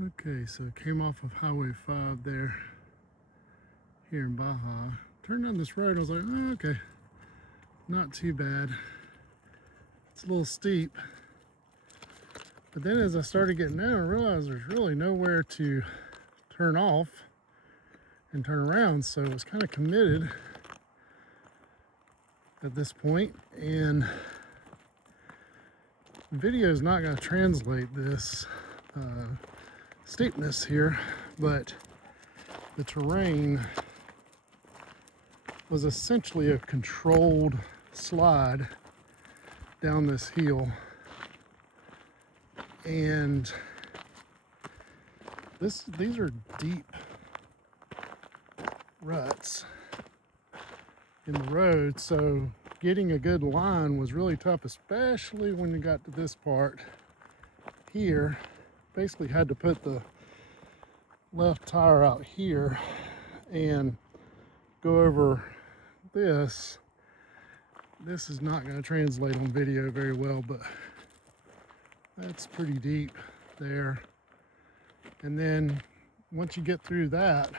Okay, so it came off of Highway 5 there, here in Baja. Turned down this road, I was like, oh, okay, not too bad. It's a little steep. But then as I started getting down, I realized there's really nowhere to turn off and turn around, so I was kind of committed at this point, and video is not going to translate this steepness here, but the terrain was essentially a controlled slide down this hill, and these are deep ruts in the road, so getting a good line was really tough, especially when you got to this part here. Basically had to put the left tire out here and go over this. This is not going to translate on video very well, but that's pretty deep there. And then once you get through that,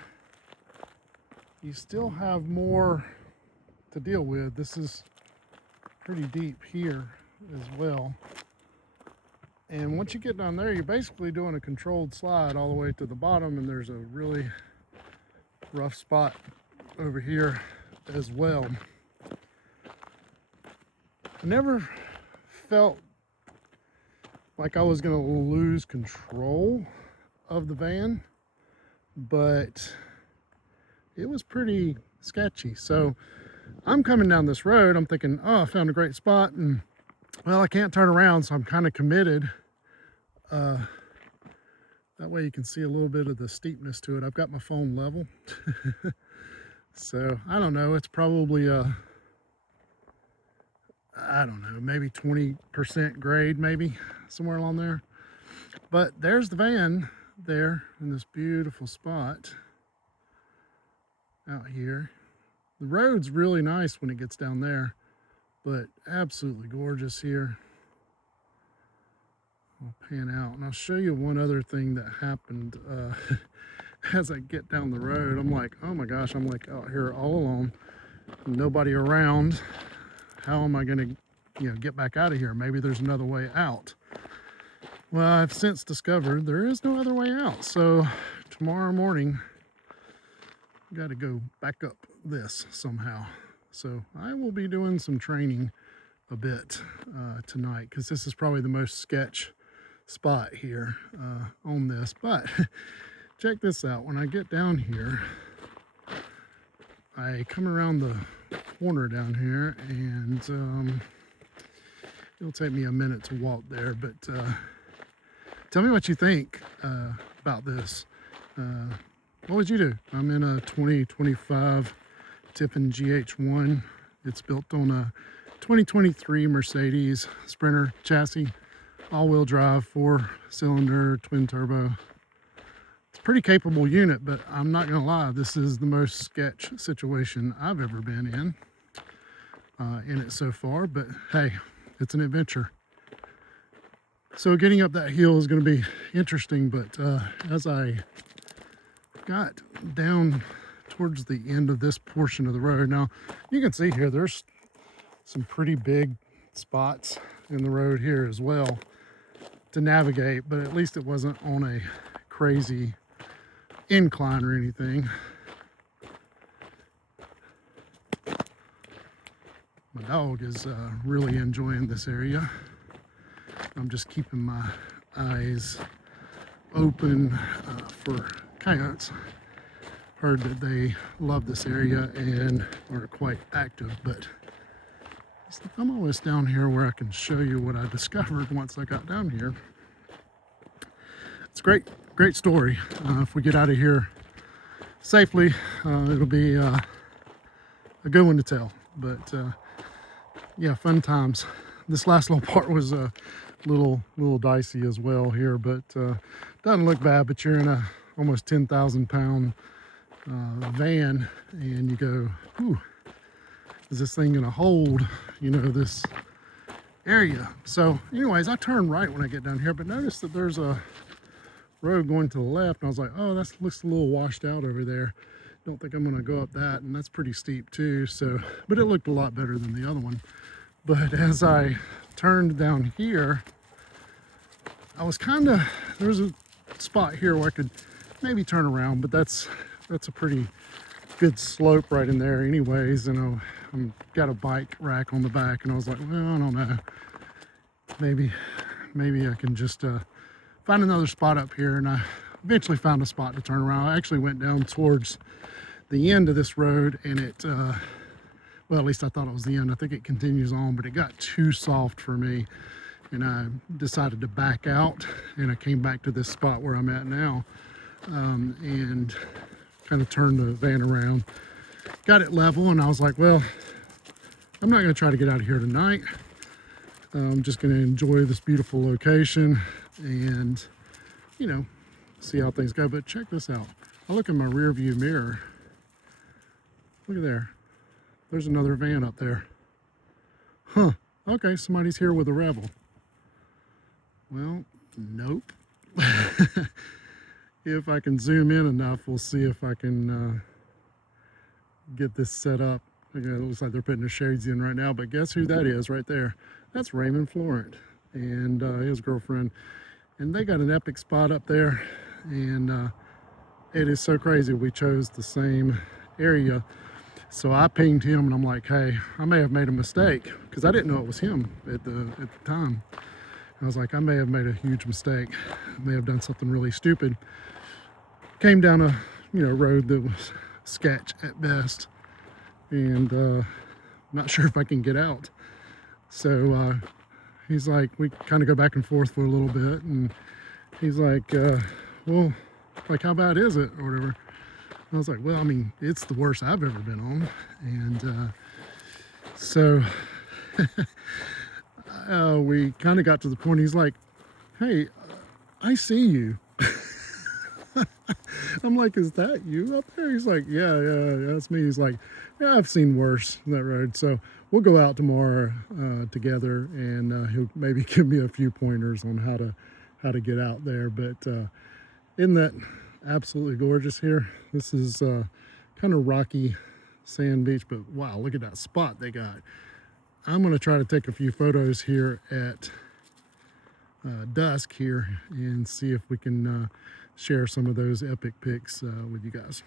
you still have more to deal with. This is pretty deep here as well. And once you get down there, you're basically doing a controlled slide all the way to the bottom, and there's a really rough spot over here as well. I never felt like I was going to lose control of the van, but it was pretty sketchy. So I'm coming down this road, I'm thinking, oh, I found a great spot, and well, I can't turn around, so I'm kind of committed. That way you can see a little bit of the steepness to it. I've got my phone level. So I don't know, it's probably I don't know, maybe 20% grade, maybe somewhere along there. But there's the van there in this beautiful spot out here. The road's really nice when it gets down there, but absolutely gorgeous here. I'll pan out and I'll show you one other thing that happened as I get down the road. I'm like, oh my gosh, I'm like out here all alone, nobody around. How am I going to, get back out of here? Maybe there's another way out. Well, I've since discovered there is no other way out. So tomorrow morning, I got to go back up this somehow. So I will be doing some training a bit tonight, because this is probably the most sketch spot here on this. But check this out. When I get down here, I come around the corner down here, and it'll take me a minute to walk there, but tell me what you think about this. What would you do? I'm in a 2025 Tiffin GH1. It's built on a 2023 Mercedes Sprinter chassis, all-wheel drive, 4-cylinder, twin turbo. It's a pretty capable unit, but I'm not gonna lie, this is the most sketch situation I've ever been in it so far, but hey, it's an adventure. So getting up that hill is going to be interesting, but as I got down towards the end of this portion of the road, now you can see here there's some pretty big spots in the road here as well to navigate, but at least it wasn't on a crazy incline or anything. My dog is really enjoying this area. I'm just keeping my eyes open for coyotes. Heard that they love this area and are quite active, but I'm almost down here where I can show you what I discovered once I got down here. It's a great story. If we get out of here safely, it'll be a good one to tell. But yeah, fun times. This last little part was a little dicey as well here, but doesn't look bad. But you're in a almost 10,000 pound van, and you go, ooh, is this thing gonna hold, this area? So anyways, I turn right when I get down here, but notice that there's a road going to the left, and I was like, oh, that looks a little washed out over there. Don't think I'm gonna go up that, and that's pretty steep too. So, but it looked a lot better than the other one. But as I turned down here, I was there was a spot here where I could maybe turn around, but that's a pretty good slope right in there anyways, and I'm got a bike rack on the back, and I was like, well, I don't know, maybe I can just find another spot up here. And I eventually found a spot to turn around. I actually went down towards the end of this road, and it well, at least I thought it was the end. I think it continues on, but it got too soft for me, and I decided to back out, and I came back to this spot where I'm at now, and kind of turned the van around, got it level, and I was like, well, I'm not going to try to get out of here tonight. I'm just going to enjoy this beautiful location and, you know, see how things go. But check this out. I look in my rear view mirror. Look at there. There's another van up there. Huh. Okay, somebody's here with a Rebel. Well, nope. If I can zoom in enough, we'll see if I can get this set up. It looks like they're putting their shades in right now, but guess who that is right there? That's Raymond Florent and his girlfriend. And they got an epic spot up there, and it is so crazy. We chose the same area. So I pinged him, and I'm like, hey, I may have made a mistake, because I didn't know it was him at the time. I was like, I may have made a huge mistake. I may have done something really stupid. Came down a road that was sketch at best, and not sure if I can get out. So he's like, we kind of go back and forth for a little bit, and he's like, well, like, how bad is it, or whatever. I was like, well, I mean, it's the worst I've ever been on. And so we kind of got to the point. He's like, hey, I see you. I'm like, is that you up there? He's like, yeah, that's me. He's like, yeah, I've seen worse on that road. So we'll go out tomorrow together, and he'll maybe give me a few pointers on how to get out there. But isn't that absolutely gorgeous here? This is kind of rocky sand beach, but wow, look at that spot they got. I'm going to try to take a few photos here at dusk here and see if we can share some of those epic pics with you guys.